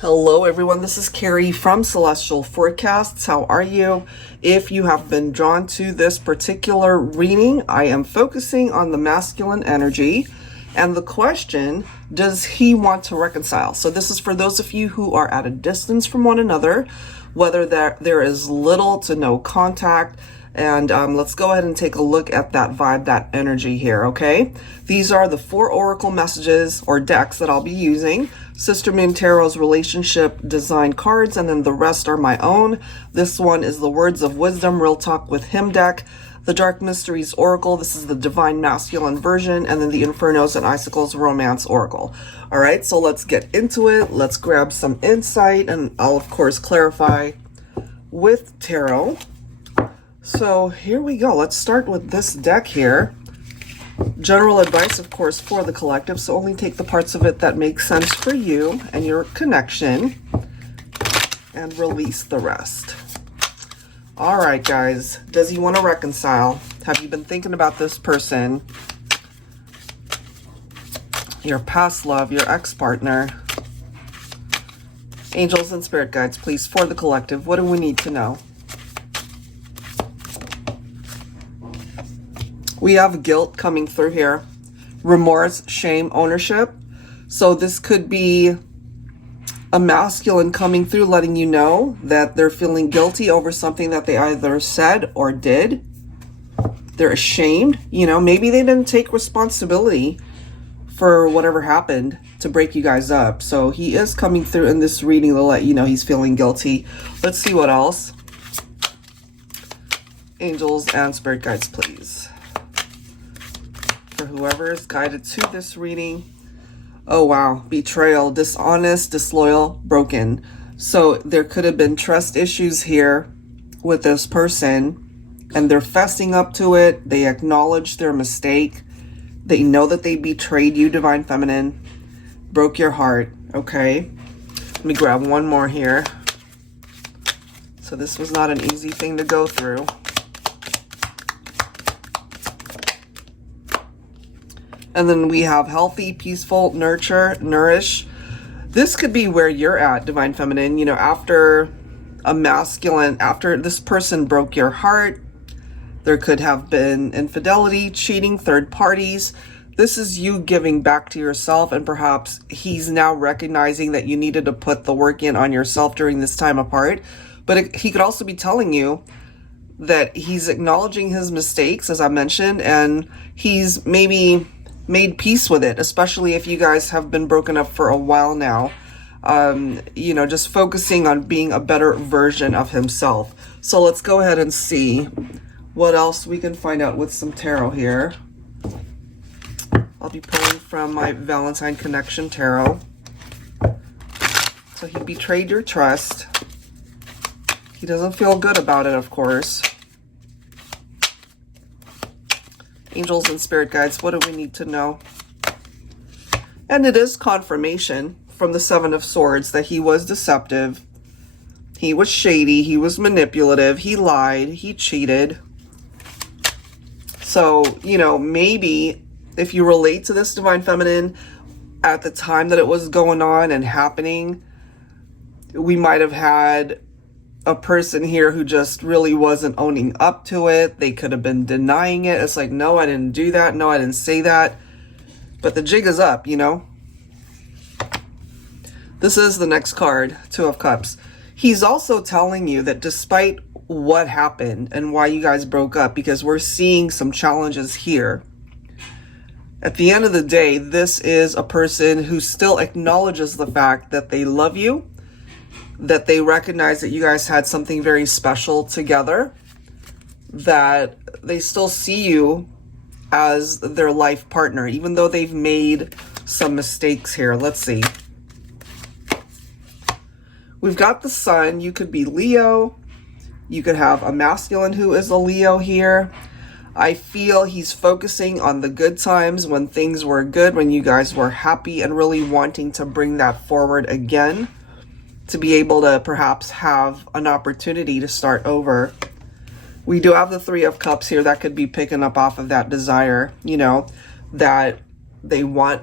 Hello everyone, this is Carrie from Celestial Forecasts. How are you? If you have been drawn to this particular reading, I am focusing on the masculine energy and the question, does he want to reconcile? So this is for those of you who are at a distance from one another, whether there is little to no contact. And let's go ahead and take a look at that vibe, that energy here, okay? These are the 4 oracle messages or decks that I'll be using. Sister Moon Tarot's relationship design cards, and then the rest are my own. This one is the Words of Wisdom Real Talk with Him deck. The Dark Mysteries Oracle, this is the Divine Masculine version, and then the Infernos and ICICLES Romance Oracle. All right, so let's get into it. Let's grab some insight, and I'll, of course, clarify with tarot. So here we go. Let's start with this deck here. General advice, of course, for the collective, so only take the parts of it that make sense for you and your connection, and release the rest. All right, guys. Does he want to reconcile? Have you been thinking about this person? Your past love, your ex-partner. Angels and spirit guides, please, for the collective, what do we need to know? We have guilt coming through here, remorse, shame, ownership. So this could be a masculine coming through, letting you know that they're feeling guilty over something that they either said or did. They're ashamed. You know, maybe they didn't take responsibility for whatever happened to break you guys up. So he is coming through in this reading to let you know he's feeling guilty. Let's see what else. Angels and spirit guides, please. For whoever is guided to this reading. Oh wow, betrayal, dishonest, disloyal, broken. So there could have been trust issues here with this person, and they're fessing up to it. They acknowledge their mistake. They know that they betrayed you, Divine Feminine, broke your heart. Okay, let me grab one more here. So this was not an easy thing to go through. And then we have healthy, peaceful, nurture, nourish. This could be where you're at, Divine Feminine. You know, after a masculine, after this person broke your heart, there could have been infidelity, cheating, third parties. This is you giving back to yourself, and perhaps he's now recognizing that you needed to put the work in on yourself during this time apart. But he could also be telling you that he's acknowledging his mistakes, as I mentioned, and he's maybe made peace with it, especially if you guys have been broken up for a while now. You know, just focusing on being a better version of himself. So let's go ahead and see what else we can find out with some tarot here. I'll be pulling from my Valentine Connection Tarot. So he betrayed your trust. He doesn't feel good about it, of course. Angels and spirit guides, what do we need to know? And it is confirmation from the 7 of Swords that he was deceptive. He was shady. He was manipulative. He lied. He cheated. So, you know, maybe if you relate to this, Divine Feminine, at the time that it was going on and happening, we might have had a person here who just really wasn't owning up to it. They could have been denying it. It's like, no, I didn't do that. No, I didn't say that. But the jig is up, you know. This is the next card, 2 of Cups. He's also telling you that despite what happened and why you guys broke up, because we're seeing some challenges here, at the end of the day, this is a person who still acknowledges the fact that they love you, that they recognize that you guys had something very special together, that they still see you as their life partner, even though they've made some mistakes here. Let's see. We've got the Sun. You could be Leo. You could have a masculine who is a Leo here. I feel he's focusing on the good times when things were good, when you guys were happy, and really wanting to bring that forward again, to be able to perhaps have an opportunity to start over. We do have the 3 of Cups here that could be picking up off of that desire, you know, that they want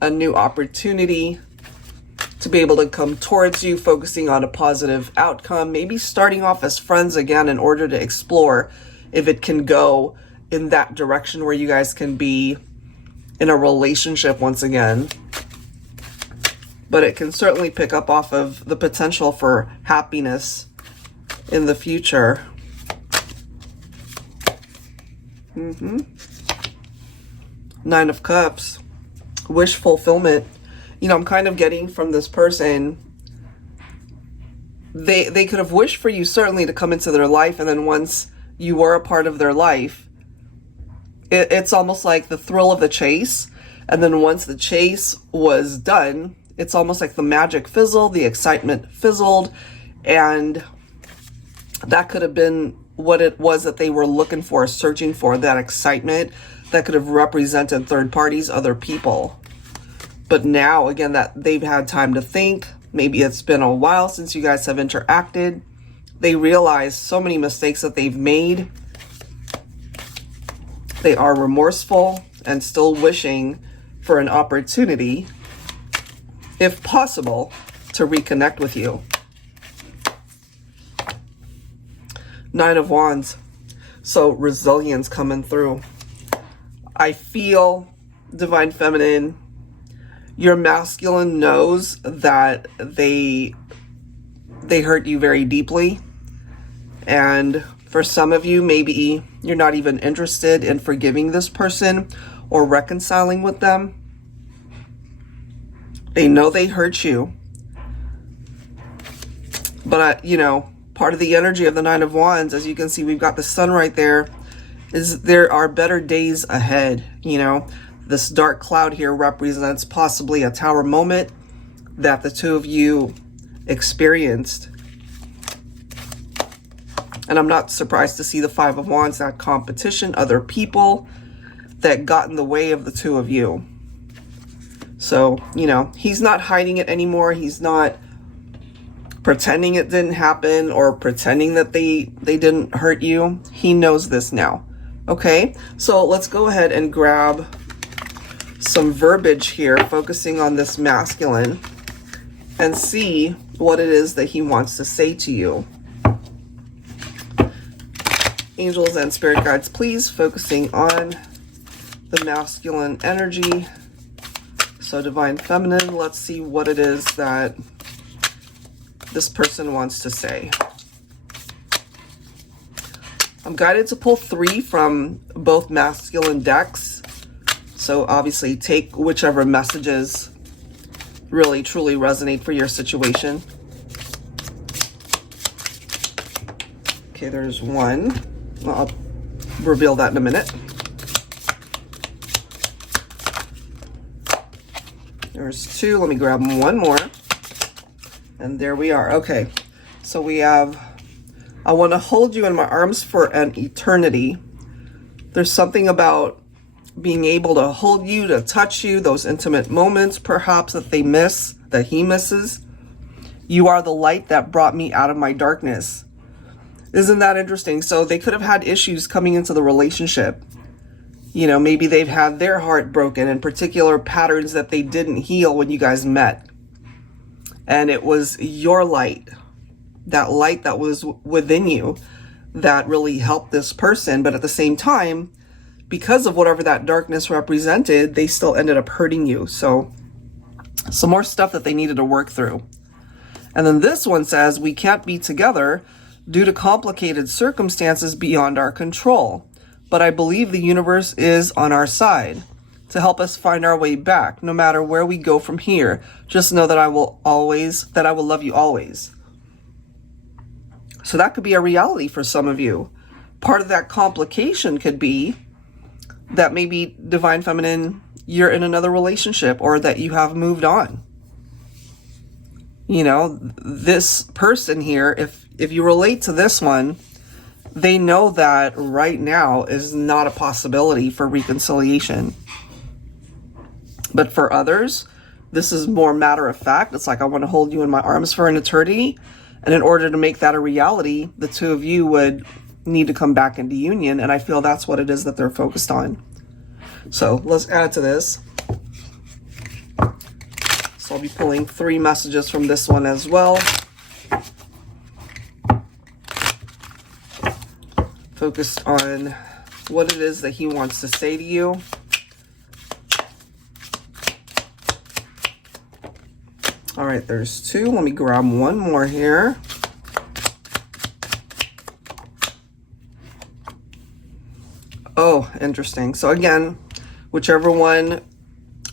a new opportunity to be able to come towards you, focusing on a positive outcome, maybe starting off as friends again in order to explore if it can go in that direction where you guys can be in a relationship once again. But it can certainly pick up off of the potential for happiness in the future. Nine of Cups, wish fulfillment. You know, I'm kind of getting from this person, they could have wished for you certainly to come into their life, and then once you were a part of their life, it's almost like the thrill of the chase. And then once the chase was done, it's almost like the magic fizzled, the excitement fizzled, and that could have been what it was that they were looking for, searching for, that excitement that could have represented third parties, other people. But now, again, that they've had time to think, maybe it's been a while since you guys have interacted, they realize so many mistakes that they've made. They are remorseful and still wishing for an opportunity, if possible, to reconnect with you. Nine of Wands. So resilience coming through. I feel, Divine Feminine, your masculine knows that they hurt you very deeply. And for some of you, maybe you're not even interested in forgiving this person or reconciling with them. They know they hurt you. But, you know, part of the energy of the Nine of Wands, as you can see, we've got the sun right there, is there are better days ahead. You know, this dark cloud here represents possibly a tower moment that the two of you experienced. And I'm not surprised to see the Five of Wands, that competition, other people that got in the way of the two of you. So, you know, he's not hiding it anymore. He's not pretending it didn't happen or pretending that they didn't hurt you. He knows this now. Okay, so let's go ahead and grab some verbiage here, focusing on this masculine, and see what it is that he wants to say to you. Angels and spirit guides, please, focusing on the masculine energy. So Divine Feminine, let's see what it is that this person wants to say. I'm guided to pull 3 from both masculine decks. So obviously take whichever messages really truly resonate for your situation. Okay, there's 1. Well, I'll reveal that in a minute. There's 2. Let me grab 1 more. And there we are. Okay, so we have, I want to hold you in my arms for an eternity. There's something about being able to hold you, to touch you, those intimate moments perhaps that they miss, that he misses. You are the light that brought me out of my darkness. Isn't that interesting? So they could have had issues coming into the relationship. You know, maybe they've had their heart broken in particular patterns that they didn't heal when you guys met. And it was your light that was within you that really helped this person. But at the same time, because of whatever that darkness represented, they still ended up hurting you. So some more stuff that they needed to work through. And then this one says, we can't be together due to complicated circumstances beyond our control. But I believe the universe is on our side to help us find our way back, no matter where we go from here. Just know that I will love you always. So that could be a reality for some of you. Part of that complication could be that maybe Divine Feminine, you're in another relationship, or that you have moved on. You know, this person here, if you relate to this one, they know that right now is not a possibility for reconciliation. But for others, this is more matter of fact. It's like, I want to hold you in my arms for an eternity. And in order to make that a reality, the two of you would need to come back into union. And I feel that's what it is that they're focused on. So let's add to this. So I'll be pulling 3 messages from this one as well. Focused on what it is that he wants to say to you. All right, there's 2. Let me grab one more here. Oh, interesting. So again, whichever one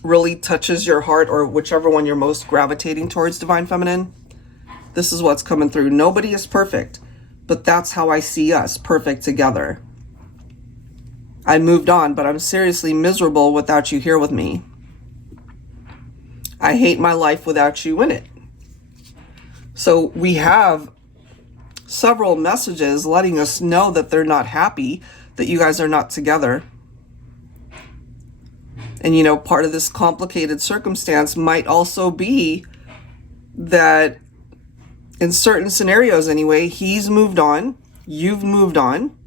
really touches your heart, or whichever one you're most gravitating towards, Divine Feminine, this is what's coming through. Nobody is perfect, but that's how I see us, perfect together. I moved on, but I'm seriously miserable without you here with me. I hate my life without you in it. So we have several messages letting us know that they're not happy, that you guys are not together. And you know, part of this complicated circumstance might also be that in certain scenarios anyway, he's moved on, you've moved on.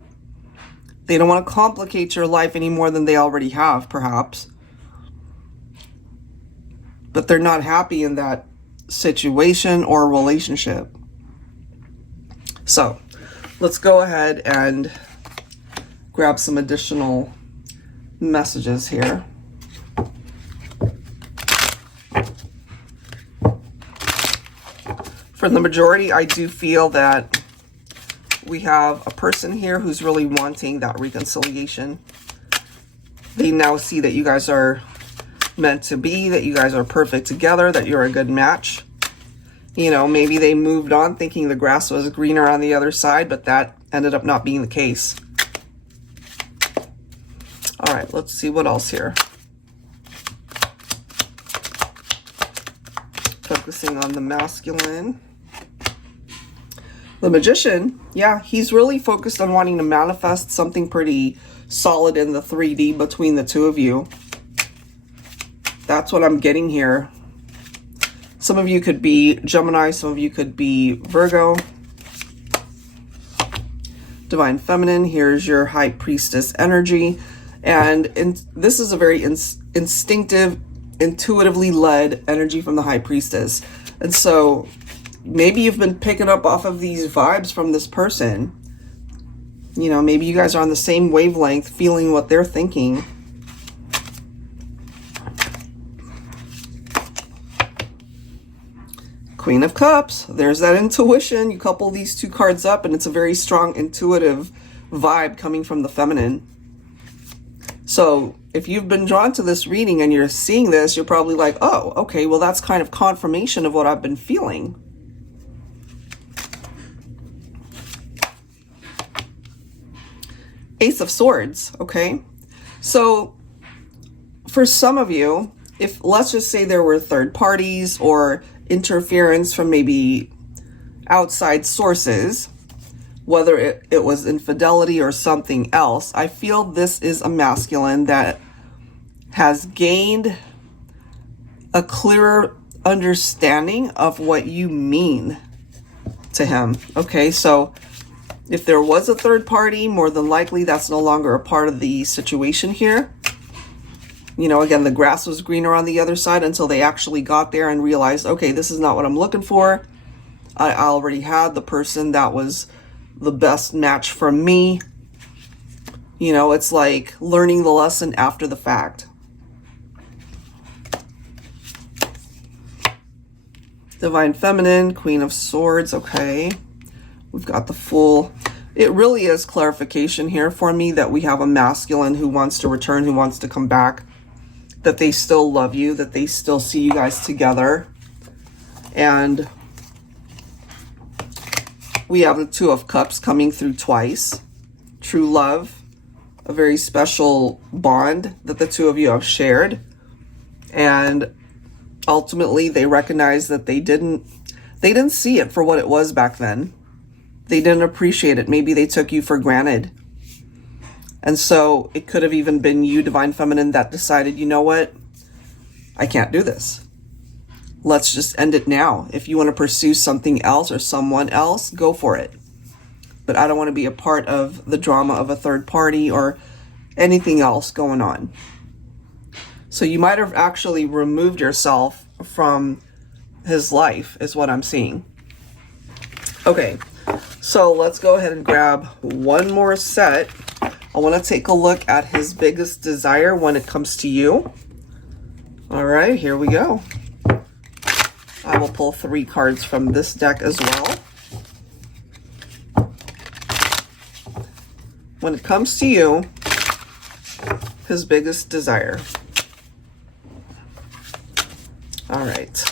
They don't want to complicate your life any more than they already have, perhaps. But they're not happy in that situation or relationship. So let's go ahead and grab some additional messages here. For the majority, I do feel that we have a person here who's really wanting that reconciliation. They now see that you guys are meant to be, that you guys are perfect together, that you're a good match. You know, maybe they moved on thinking the grass was greener on the other side, but that ended up not being the case. All right, let's see what else here. Focusing on the masculine. The Magician, yeah, he's really focused on wanting to manifest something pretty solid in the 3D between the two of you. That's what I'm getting here. Some of you could be Gemini, some of you could be Virgo. Divine Feminine, here's your High Priestess energy. And this is a very instinctive, intuitively led energy from the High Priestess. And so maybe you've been picking up off of these vibes from this person. You know, maybe you guys are on the same wavelength, feeling what they're thinking. Queen of Cups, there's that intuition. You couple these 2 cards up and it's a very strong intuitive vibe coming from the feminine. So if you've been drawn to this reading and you're seeing this, you're probably like, oh, okay, well, that's kind of confirmation of what I've been feeling. Ace of Swords, okay? So for some of you, if let's just say there were third parties or interference from maybe outside sources, whether it was infidelity or something else, I feel this is a masculine that has gained a clearer understanding of what you mean to him. Okay, so if there was a third party, more than likely that's no longer a part of the situation here. You know, again, the grass was greener on the other side until they actually got there and realized, okay, this is not what I'm looking for. I already had the person that was the best match for me. You know, it's like learning the lesson after the fact. Divine Feminine, Queen of Swords, okay. We've got the full, it really is clarification here for me that we have a masculine who wants to return, who wants to come back, that they still love you, that they still see you guys together. And we have the 2 of Cups coming through twice. True love, a very special bond that the 2 of you have shared. And ultimately they recognize that they didn't see it for what it was back then. They didn't appreciate it. Maybe they took you for granted. And so it could have even been you, Divine Feminine, that decided, you know what? I can't do this. Let's just end it now. If you want to pursue something else or someone else, go for it. But I don't want to be a part of the drama of a third party or anything else going on. So you might have actually removed yourself from his life is what I'm seeing. Okay, so let's go ahead and grab one more set. I want to take a look at his biggest desire when it comes to you. All right, here we go. I will pull 3 cards from this deck as well. When it comes to you, his biggest desire. All right.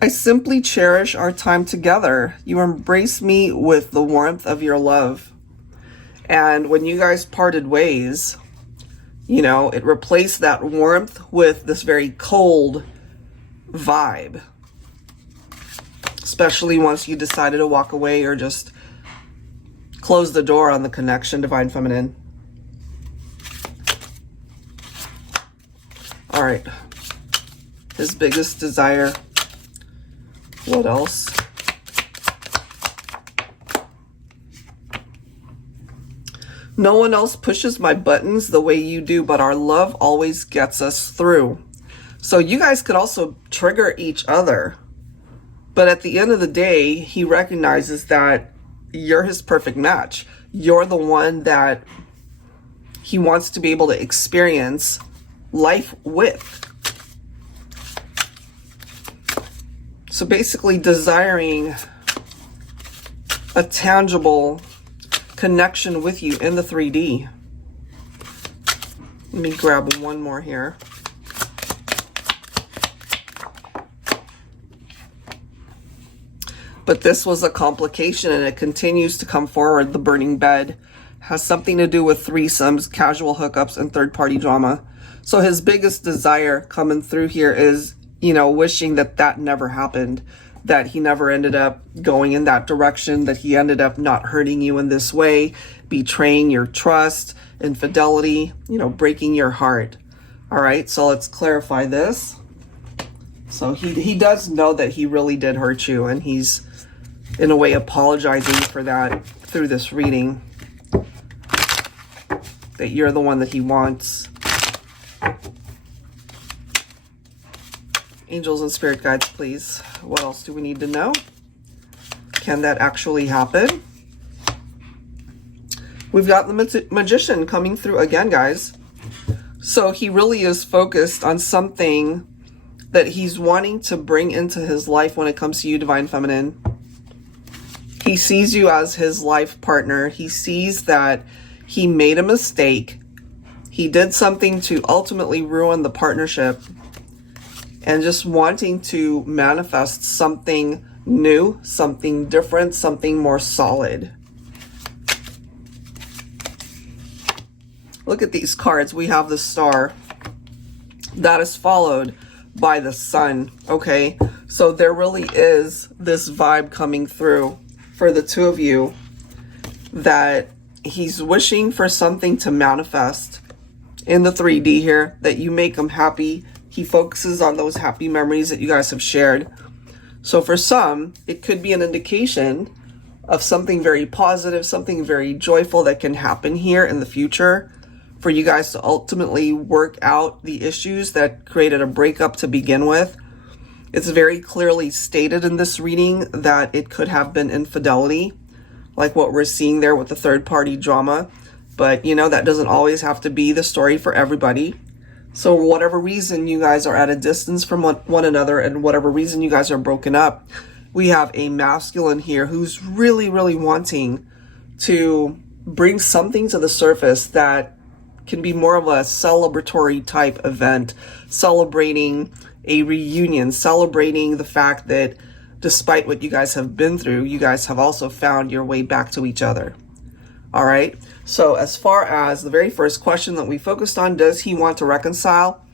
I simply cherish our time together. You embrace me with the warmth of your love. And when you guys parted ways, you know, it replaced that warmth with this very cold vibe. Especially once you decided to walk away or just close the door on the connection, Divine Feminine. All right. His biggest desire. What else? No one else pushes my buttons the way you do, but our love always gets us through. So you guys could also trigger each other. But at the end of the day, he recognizes that you're his perfect match. You're the one that he wants to be able to experience life with. So basically desiring a tangible connection with you in the 3D. Let me grab one more here. But this was a complication and it continues to come forward. The burning bed has something to do with threesomes, casual hookups, and third-party drama. So his biggest desire coming through here is, you know, wishing that that never happened, that he never ended up going in that direction, that he ended up not hurting you in this way, betraying your trust, infidelity, you know, breaking your heart. All right, so let's clarify this. So he does know that he really did hurt you, and he's in a way apologizing for that through this reading, that you're the one that he wants. Angels and spirit guides, please. What else do we need to know? Can that actually happen? We've got the magician coming through again, guys. So he really is focused on something that he's wanting to bring into his life when it comes to you, Divine Feminine. He sees you as his life partner. He sees that he made a mistake. He did something to ultimately ruin the partnership, and just wanting to manifest something new, something different, something more solid. Look at these cards. We have the star. That is followed by the sun. Okay, so there really is this vibe coming through for the two of you, that he's wishing for something to manifest in the 3D here, that you make him happy. He focuses on those happy memories that you guys have shared. So for some, it could be an indication of something very positive, something very joyful that can happen here in the future for you guys to ultimately work out the issues that created a breakup to begin with. It's very clearly stated in this reading that it could have been infidelity, like what we're seeing there with the third-party drama. But, you know, that doesn't always have to be the story for everybody. So for whatever reason you guys are at a distance from one another, and whatever reason you guys are broken up, we have a masculine here who's really, really wanting to bring something to the surface that can be more of a celebratory type event, celebrating a reunion, celebrating the fact that despite what you guys have been through, you guys have also found your way back to each other. All right. So as far as the very first question that we focused on, does he want to reconcile?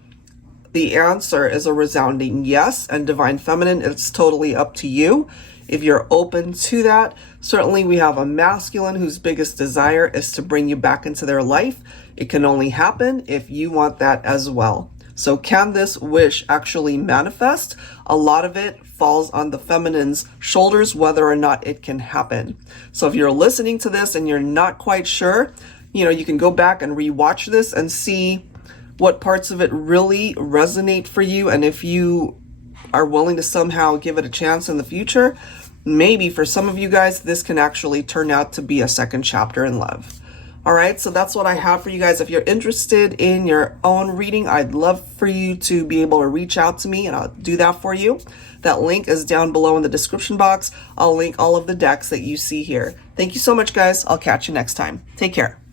The answer is a resounding yes. And Divine Feminine, it's totally up to you if you're open to that. Certainly we have a masculine whose biggest desire is to bring you back into their life. It can only happen if you want that as well. So can this wish actually manifest? A lot of it falls on the feminine's shoulders, whether or not it can happen. So if you're listening to this and you're not quite sure, you can go back and rewatch this and see what parts of it really resonate for you. And if you are willing to somehow give it a chance in the future, maybe for some of you guys, this can actually turn out to be a second chapter in love. All right, so that's what I have for you guys. If you're interested in your own reading, I'd love for you to be able to reach out to me and I'll do that for you. That link is down below in the description box. I'll link all of the decks that you see here. Thank you so much, guys. I'll catch you next time. Take care.